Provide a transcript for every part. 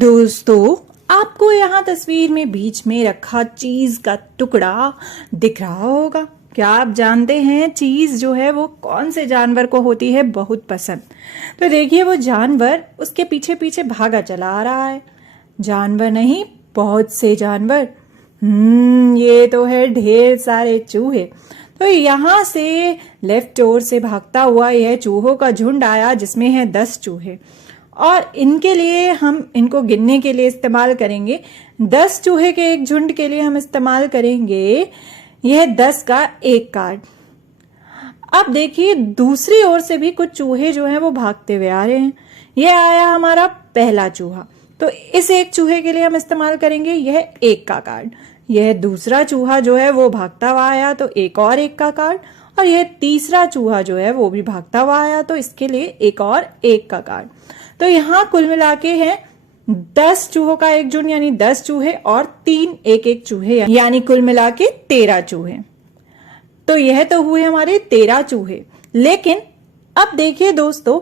दोस्तों, आपको यहाँ तस्वीर में बीच में रखा चीज का टुकड़ा दिख रहा होगा। क्या आप जानते हैं चीज जो है वो कौन से जानवर को होती है बहुत पसंद? तो देखिए, वो जानवर उसके पीछे पीछे भागा चला आ रहा है। जानवर नहीं, बहुत से जानवर। ये तो है ढेर सारे चूहे। तो यहाँ से लेफ्ट ओर से भागता हुआ यह चूहों का झुंड आया, जिसमें है 10 चूहे। और इनके लिए हम इनको गिनने के लिए इस्तेमाल करेंगे 10 चूहे के एक झुंड के लिए हम इस्तेमाल करेंगे यह 10 का एक कार्ड। अब देखिए, दूसरी ओर से भी कुछ चूहे जो हैं वो भागते हुए आ रहे हैं। यह आया हमारा पहला चूहा, तो इस एक चूहे के लिए हम इस्तेमाल करेंगे यह 1 का कार्ड। यह दूसरा चूहा जो है वो भागता हुआ आया, तो एक और 1 का कार्ड। और यह तीसरा चूहा जो है वो भी भागता हुआ आया, तो इसके लिए एक और 1 का कार्ड। तो यहाँ कुल मिला के हैं 10 चूहों का एक झुंड, यानी 10 चूहे और 3 एक चूहे, यानी कुल मिला के 13 चूहे। तो यह तो हुए हमारे 13 चूहे। लेकिन अब देखिए दोस्तों,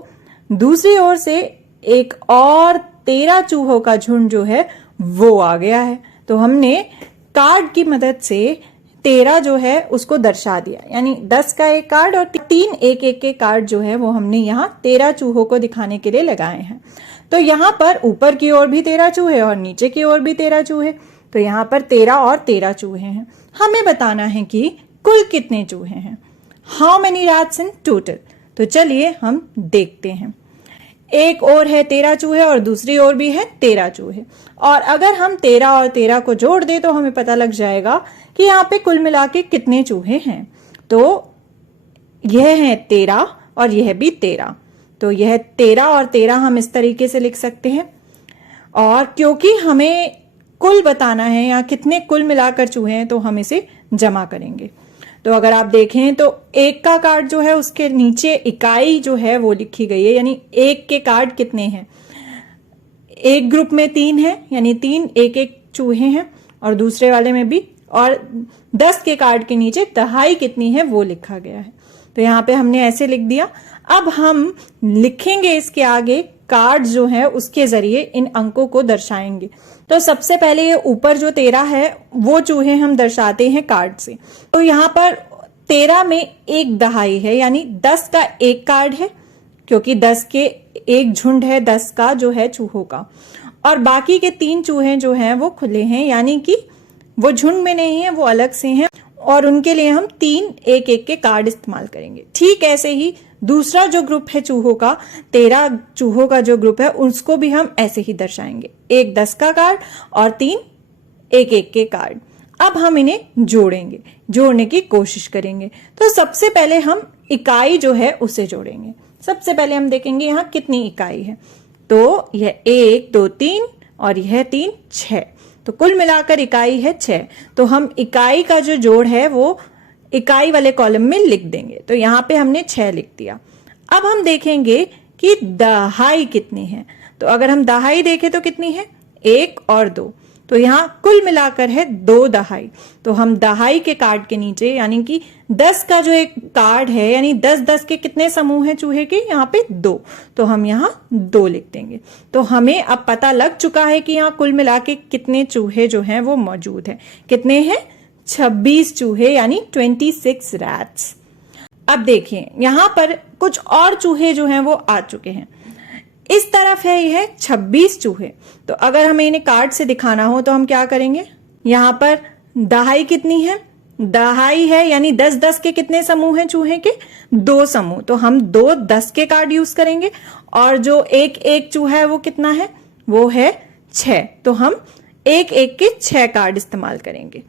दूसरी ओर से एक और 13 चूहों का झुंड जो है वो आ गया है। तो हमने कार्ड की मदद से 13 जो है उसको दर्शा दिया, यानी 10 का एक कार्ड और 3 एक के कार्ड जो है वो हमने यहाँ 13 चूहों को दिखाने के लिए लगाए हैं। तो यहाँ पर ऊपर की ओर भी 13 चूहे और नीचे की ओर भी 13 चूहे। तो यहाँ पर 13 और 13 चूहे हैं। हमें बताना है कि कुल कितने चूहे हैं। How many rats in total? तो चलिए हम देखते हैं। एक ओर है 13 चूहे और दूसरी ओर भी है 13 चूहे। और अगर हम 13 और 13 को जोड़ दें तो हमें पता लग जाएगा कि यहाँ पे कुल मिला के कितने चूहे हैं। तो यह है 13 और यह भी 13। तो यह 13 और 13 हम इस तरीके से लिख सकते हैं। और क्योंकि हमें कुल बताना है या कितने कुल मिलाकर चूहे हैं, तो हम इसे जमा करेंगे। तो अगर आप देखें तो 1 का कार्ड जो है उसके नीचे इकाई जो है वो लिखी गई है, यानी 1 के कार्ड कितने हैं। एक ग्रुप में 3 है, यानी 3 एक चूहे हैं, और दूसरे वाले में भी। और 10 के कार्ड के नीचे दहाई कितनी है वो लिखा गया है। तो यहाँ पे हमने ऐसे लिख दिया। अब हम लिखेंगे इसके आगे कार्ड जो है उसके जरिए इन अंकों को दर्शाएंगे। तो सबसे पहले ये ऊपर जो 13 है वो चूहे हम दर्शाते हैं कार्ड से। तो यहाँ पर 13 में एक दहाई है, यानी 10 का एक कार्ड है, क्योंकि 10 के एक झुंड है 10 का जो है चूहों का। और बाकी के 3 चूहे जो हैं वो खुले हैं, यानी कि वो झुंड में नहीं है, वो अलग से हैं। और उनके लिए हम 3 एक के कार्ड इस्तेमाल करेंगे। ठीक ऐसे ही दूसरा जो ग्रुप है चूहों का, 13 चूहों का जो ग्रुप है, उसको भी हम ऐसे ही दर्शाएंगे। एक 10 का कार्ड और 3 एक के कार्ड। अब हम इन्हें जोड़ेंगे, जोड़ने की कोशिश करेंगे। तो सबसे पहले हम इकाई जो है उसे जोड़ेंगे। सबसे पहले हम देखेंगे यहाँ कितनी इकाई है। तो यह 1 2 3 और यह 3 6। तो कुल मिलाकर इकाई है 6। तो हम इकाई का जो जोड़ है वो इकाई वाले कॉलम में लिख देंगे। तो यहाँ पे हमने 6 लिख दिया। अब हम देखेंगे कि दहाई कितनी है। तो अगर हम दहाई देखें तो कितनी है, 1 और 2। तो यहाँ कुल मिलाकर है 2 दहाई। तो हम दहाई के कार्ड के नीचे, यानी कि 10 का जो एक कार्ड है, यानी 10 के कितने समूह हैं चूहे के, यहाँ पे 2। तो हम यहाँ 2 लिख देंगे। तो हमें अब पता लग चुका है कि यहाँ कुल मिला के कितने चूहे जो हैं वो मौजूद हैं। कितने हैं? 26 चूहे, यानी 26 रैट्स। अब देखिए, यहाँ पर कुछ और चूहे जो हैं वो आ चुके हैं। इस तरफ है यह 26 चूहे। तो अगर हमें इन्हें कार्ड से दिखाना हो तो हम क्या करेंगे, यहाँ पर दहाई कितनी है, दहाई है, यानी 10 के कितने समूह हैं चूहे के, 2 समूह। तो हम 2 10 के कार्ड यूज करेंगे। और जो एक चूहा है वो कितना है, वो है 6। तो हम एक के 6 कार्ड इस्तेमाल करेंगे।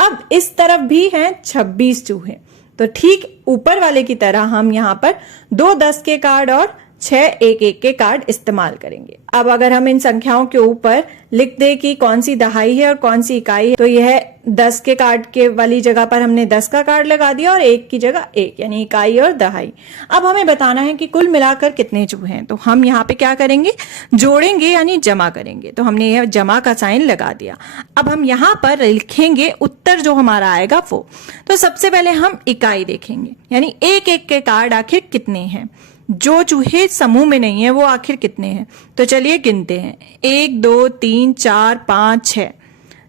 अब इस तरफ भी हैं 26 चूहे। तो ठीक ऊपर वाले की तरह हम यहाँ पर 2 10 के कार्ड और 6 एक के कार्ड इस्तेमाल करेंगे। अब अगर हम इन संख्याओं के ऊपर लिख दें कि कौन सी दहाई है और कौन सी इकाई है, तो यह 10 के कार्ड के वाली जगह पर हमने 10 का कार्ड लगा दिया और 1 की जगह 1, यानी इकाई और दहाई। अब हमें बताना है कि कुल मिलाकर कितने चूहे हैं। तो हम यहाँ पे क्या करेंगे, जोड़ेंगे, यानी जमा करेंगे। तो हमने यह जमा का साइन लगा दिया। अब हम यहाँ पर लिखेंगे उत्तर जो हमारा आएगा वो। तो सबसे पहले हम इकाई देखेंगे, यानी एक के कार्ड आखिर कितने हैं। जो चूहे समूह में नहीं है वो आखिर कितने हैं। तो चलिए गिनते हैं, 1 2 3 4 5 6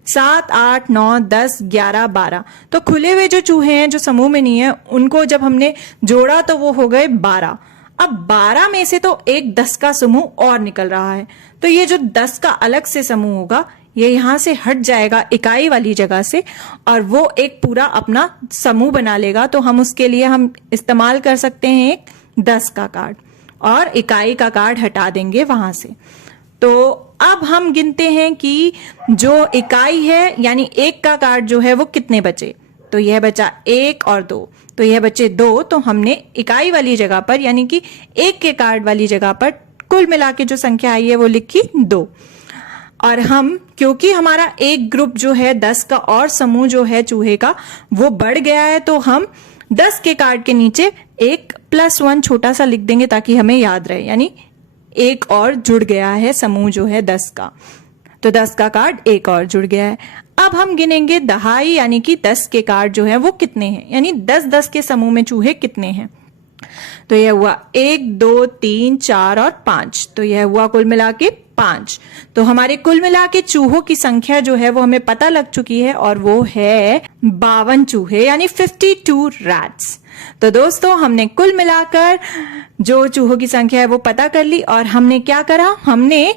7 8 9 10 11 12। तो खुले हुए जो चूहे हैं जो समूह में नहीं है उनको जब हमने जोड़ा तो वो हो गए 12। अब 12 में से तो एक 10 का समूह और निकल रहा है, तो ये जो 10 का अलग से समूह होगा ये यहां से हट जाएगा इकाई वाली जगह से और वो एक पूरा अपना समूह बना लेगा। तो हम उसके लिए हम इस्तेमाल कर सकते हैं एक 10 का कार्ड और इकाई का कार्ड हटा देंगे वहां से। तो अब हम गिनते हैं कि जो इकाई है यानी 1 का कार्ड जो है वो कितने बचे। तो यह बचा 1 और 2, तो यह बचे 2। तो हमने इकाई वाली जगह पर यानी कि 1 के कार्ड वाली जगह पर कुल मिला के जो संख्या आई है वो लिखी 2। और हम क्योंकि हमारा एक ग्रुप जो है 10 का और समूह जो है चूहे का वो बढ़ गया है, तो हम 10 के कार्ड के नीचे एक +1 छोटा सा लिख देंगे ताकि हमें याद रहे, यानी एक और जुड़ गया है समूह जो है 10 का। तो 10 का कार्ड एक और जुड़ गया है। अब हम गिनेंगे दहाई यानी कि 10 के कार्ड जो है वो कितने हैं, यानी 10-10 के समूह में चूहे कितने हैं। तो यह हुआ 1 2 3 4 और 5, तो यह हुआ कुल मिला के 5। तो हमारे कुल मिला के चूहों की संख्या जो है वो हमें पता लग चुकी है और वो है 52 चूहे यानी 52 रैट्स। तो दोस्तों हमने कुल मिलाकर जो चूहों की संख्या है वो पता कर ली और हमने क्या करा, हमने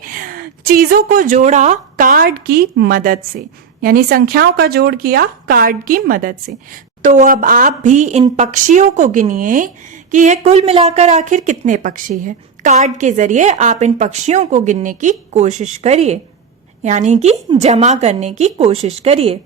चीजों को जोड़ा कार्ड की मदद से, यानी संख्याओं का जोड़ किया कार्ड की मदद से। तो अब आप भी इन पक्षियों को गिनिए कि यह कुल मिलाकर आखिर कितने पक्षी है। कार्ड के जरिए आप इन पक्षियों को गिनने की कोशिश करिए, यानी कि जमा करने की कोशिश करिए।